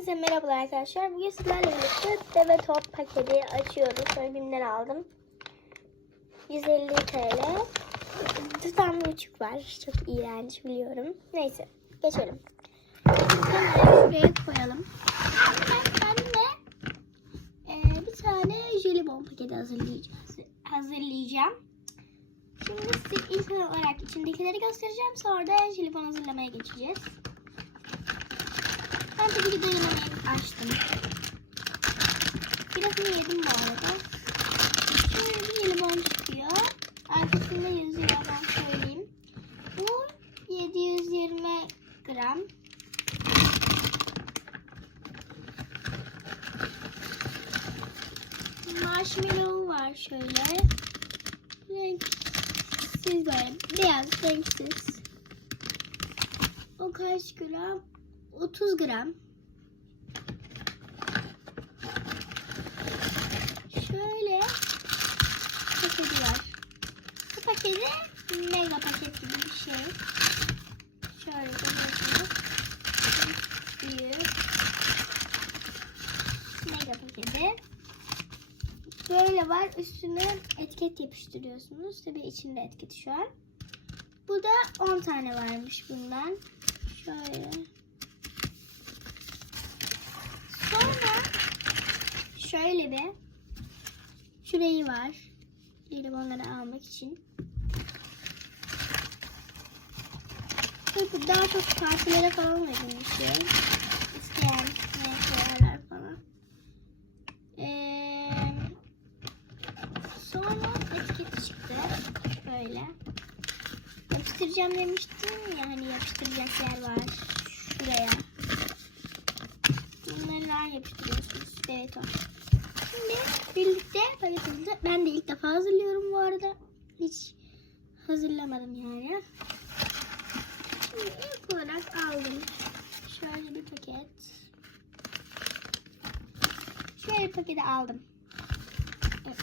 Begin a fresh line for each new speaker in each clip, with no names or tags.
Hepinize merhabalar arkadaşlar. Bugün sizlerle birlikte deve top paketi açıyoruz. Şöyle BİM'den aldım. 150 TL. Tutan bir buçuk var. Çok iğrenç biliyorum. Neyse geçelim. Şuraya koyalım. Ben de e, bir tane jelibon paketi hazırlayacağız. hazırlayacağım. Şimdi size ilk olarak içindekileri göstereceğim. Sonra da jelibon hazırlamaya geçeceğiz. Tabii ki dayanamayıp açtım. Birazını yedim bu arada. Şöyle bir jelibon çıkıyor. Arkasında yazıyor ben söyleyeyim. Bu 720 gram. Marshmallow var şöyle. Renksiz böyle. Beyaz renksiz. O kaç gram? 30 gram. Şöyle paketi var. Bu paketi mega paket gibi bir şey. Şöyle görüyorsunuz. Büyük. Mega paketi. Böyle var. Üstüne etiket yapıştırıyorsunuz. Tabii içinde etiketi şu an. Bu da 10 tane varmış bundan. Şöyle. Sonra şöyle bir şurayı var. Jelibonları almak için. Çünkü daha çok partilere falan verilmişti. İsteyen ne koyarlar falan. Ee, sonra etiketi çıktı. Böyle. Yapıştıracağım demiştim ya hani yapıştıracak yer var. Şuraya. Bunları yapıştırıyorsunuz. Evet o. Şimdi birlikte paketimizi ben de ilk defa hazırlıyorum bu arada. Hiç hazırlamadım yani. Şimdi ilk olarak aldım. Şöyle bir paket. Şöyle bir paketi aldım. Evet.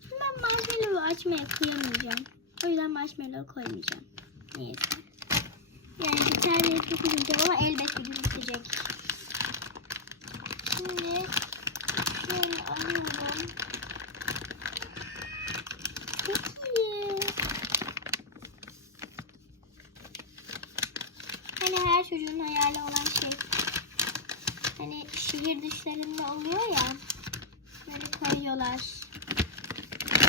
Şimdi ben marshmallow açmaya kıyamayacağım. O yüzden marshmallow koymayacağım. Neyse. Yani bir tane çok üzülecek ama elbette gözükecek. Şimdi şöyle alıyorum. Çok iyi. Hani her çocuğun hayali olan şey. Hani şehir dışlarında oluyor ya. Böyle koyuyorlar.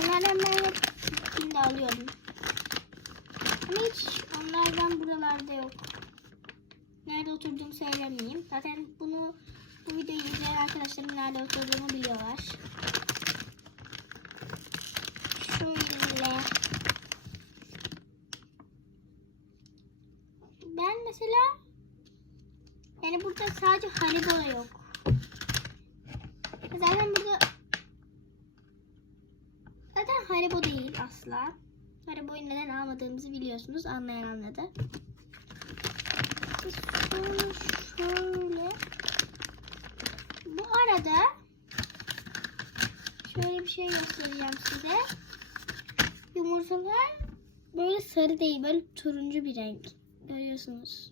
Onlardan ben hep gittiğimde alıyordum. Ama hiç onlardan buralarda yok. Nerede oturduğumu söylemeyeyim. Zaten bunu bu videoyu izleyen arkadaşlarım nerede oturduğumu biliyorlar. Şöyle. Ben mesela yani burada sadece Haribo yok. Zaten burada zaten Haribo değil asla. Haribo'yu neden almadığımızı biliyorsunuz. Anlayan anladı. Sonra şöyle bu arada şöyle bir şey göstereceğim size. Yumurtalar böyle sarı değil, böyle turuncu bir renk. Görüyorsunuz.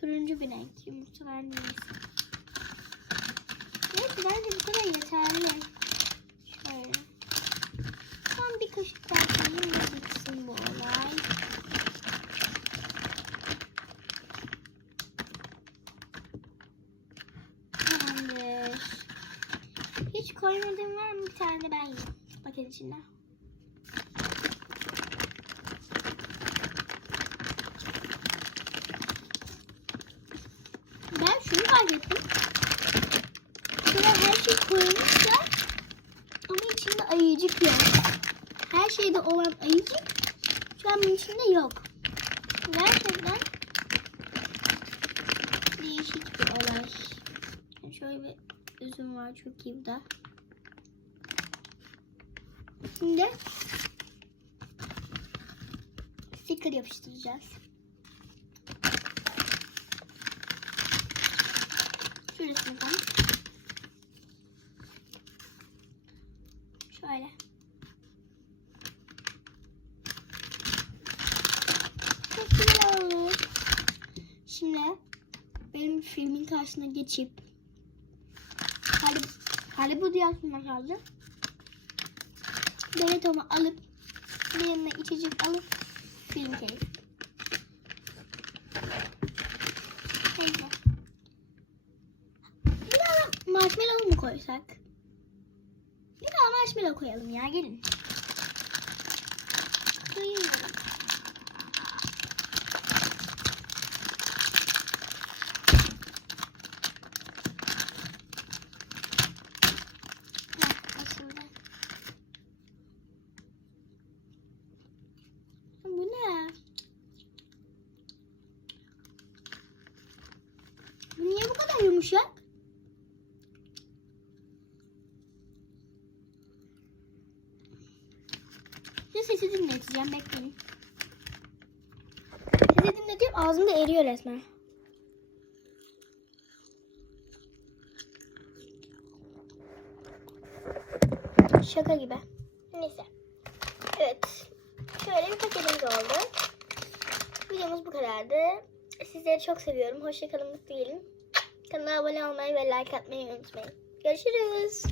Turuncu bir renk yumurtalar neyse bence bu kadar yeterli. Şöyle. Son bir kaşık daha koyayım da bitsin bu olay. Tamamdır. Hiç koymadığım var mı? Bir tane ben yiyeyim. Paket içinde. Ben şunu fark ettim. Burada her şey koymuşlar. Ama içinde ayıcık yok. Her şeyde olan ayıcık şu an bunun içinde yok. Gerçekten değişik bir olay. Şöyle bir üzüm var çok iyi bu da. Şimdi sticker yapıştıracağız. Şurasından. Şöyle. Şimdi benim filmin karşısına geçip Haribo diye aklıma kaldı. Beneto'mu alıp bir yanına içecek alıp film. Neyse. Bir daha marshmallow mu koysak? Bir daha marshmallow koyalım ya gelin. Koyayım ben. Heh, açıldı. Bu ne? Bu niye bu yumuşak? Size sesi dinleteceğim bekleyin. Sesi dinletiyorum ağzımda eriyor resmen. Şaka gibi. Neyse. Evet. Şöyle bir paketimiz oldu. Videomuz bu kadardı. Sizleri çok seviyorum. Hoşçakalın, mutlu gelin. Kanala abone olmayı ve like atmayı unutmayın. Görüşürüz.